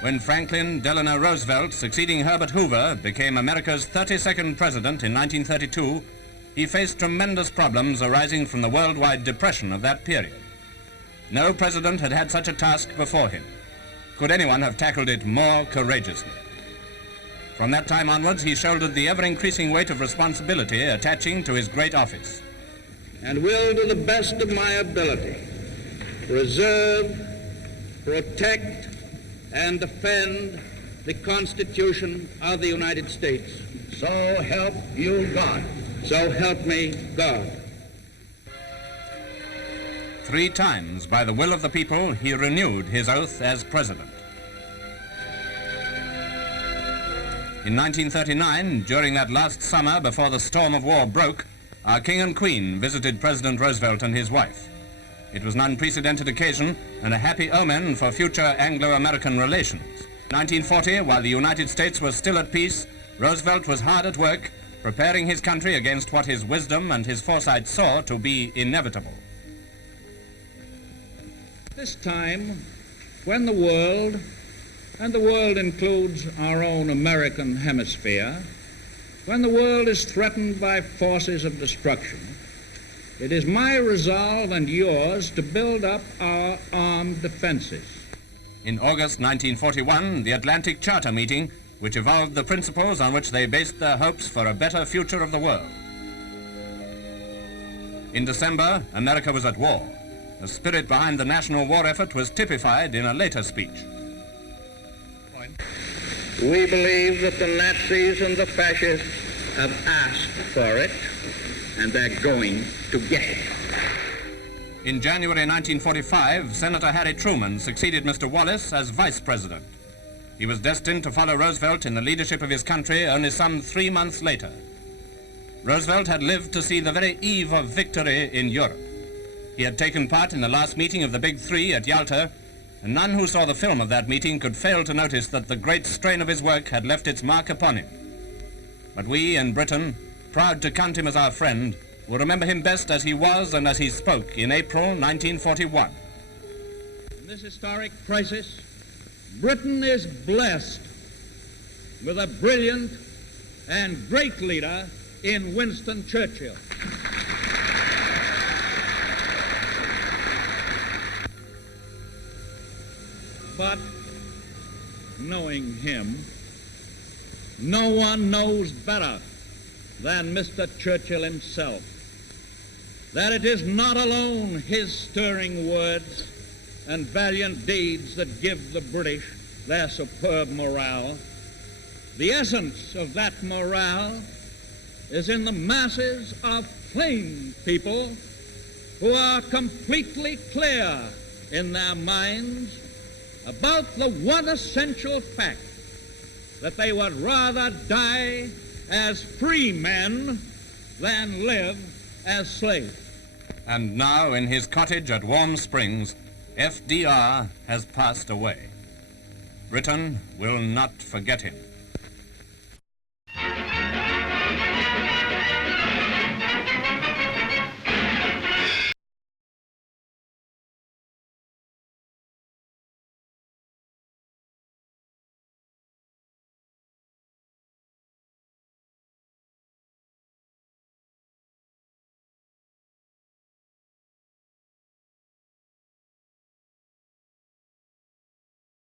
When Franklin Delano Roosevelt, succeeding Herbert Hoover, became America's 32nd president in 1932, he faced tremendous problems arising from the worldwide depression of that period. No president had had such a task before him. Could anyone have tackled it more courageously? From that time onwards, he shouldered the ever-increasing weight of responsibility attaching to his great office. And will, to the best of my ability, preserve, protect, and defend the Constitution of the United States. So help you God. So help me God. 3 times, by the will of the people, he renewed his oath as president. In 1939, during that last summer before the storm of war broke, our King and Queen visited President Roosevelt and his wife. It was an unprecedented occasion and a happy omen for future Anglo-American relations. In 1940, while the United States was still at peace, Roosevelt was hard at work, preparing his country against what his wisdom and his foresight saw to be inevitable. This time, when the world, and the world includes our own American hemisphere, when the world is threatened by forces of destruction, it is my resolve and yours to build up our armed defenses. In August 1941, the Atlantic Charter meeting, which evolved the principles on which they based their hopes for a better future of the world. In December, America was at war. The spirit behind the national war effort was typified in a later speech. We believe that the Nazis and the fascists have asked for it, and they're going to get it. In January 1945, Senator Harry Truman succeeded Mr Wallace as Vice President. He was destined to follow Roosevelt in the leadership of his country only some 3 months later. Roosevelt had lived to see the very eve of victory in Europe. He had taken part in the last meeting of the Big Three at Yalta, and none who saw the film of that meeting could fail to notice that the great strain of his work had left its mark upon him. But we in Britain, proud to count him as our friend, will remember him best as he was and as he spoke in April 1941. In this historic crisis, Britain is blessed with a brilliant and great leader in Winston Churchill. But knowing him, no one knows better than Mr. Churchill himself that it is not alone his stirring words and valiant deeds that give the British their superb morale. The essence of that morale is in the masses of plain people who are completely clear in their minds about the one essential fact that they would rather die as free men than live as slaves. And now, in his cottage at Warm Springs, FDR has passed away. Britain will not forget him.